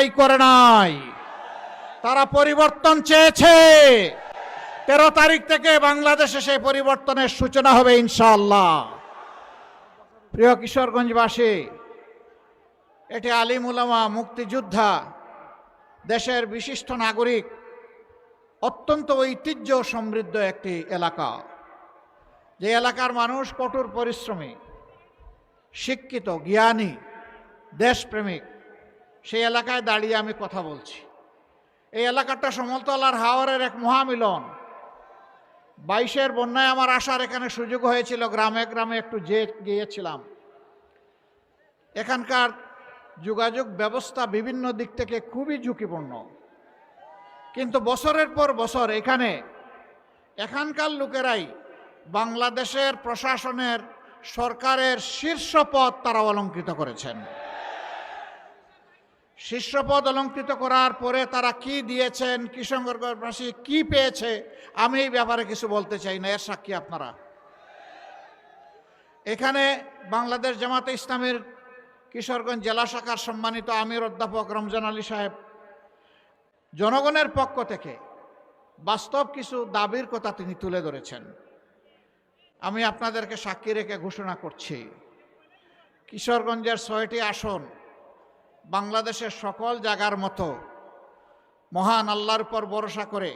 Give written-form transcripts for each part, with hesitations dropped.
লড়াই করে নাই, তারা পরিবর্তন চেয়েছে। 13 তারিখ থেকে বাংলাদেশে সেই পরিবর্তনের সূচনা হবে ইনশাআল্লাহ। প্রিয় কিশোরগঞ্জবাসী, এটি আলিম উলামা, মুক্তিযোদ্ধা, দেশের বিশিষ্ট নাগরিক, অত্যন্ত ঐতিহ্য সমৃদ্ধ একটি এলাকা। যে এলাকার মানুষ কঠোর পরিশ্রমী, শিক্ষিত, জ্ঞানী, দেশপ্রেমিক, সেই এলাকায় দাঁড়িয়ে আমি কথা বলছি। এই এলাকাটা সমতলার হাওরের এক মহামিলন। 22-এর বন্যায় আমার আসার এখানে সুযোগ হয়েছিল, গ্রামে গ্রামে একটু গিয়েছিলাম। এখানকার যোগাযোগ ব্যবস্থা বিভিন্ন দিক থেকে খুবই ঝুঁকিপূর্ণ, কিন্তু বছরের পর বছর এখানকার লোকেরাই বাংলাদেশের প্রশাসনের, সরকারের শীর্ষ পদ তারা অলঙ্কৃত করেছেন। শীর্ষপদ অলঙ্কৃত করার পরে তারা কি দিয়েছেন, কিশোরগঞ্জবাসী কি পেয়েছে, আমি এই ব্যাপারে কিছু বলতে চাই না, এর সাক্ষী আপনারা। এখানে বাংলাদেশ জামাতে ইসলামীর কিশোরগঞ্জ জেলা শাখার সম্মানিত আমির অধ্যাপক রমজান আলী সাহেব জনগণের পক্ষ থেকে বাস্তব কিছু দাবির কথা তিনি তুলে ধরেছেন। আমি আপনাদেরকে সাক্ষী রেখে ঘোষণা করছি, কিশোরগঞ্জের 6টি আসন বাংলাদেশের সকল জায়গার মতো মহান আল্লাহর উপর ভরসা করে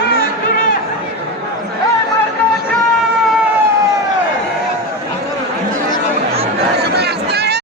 তুমি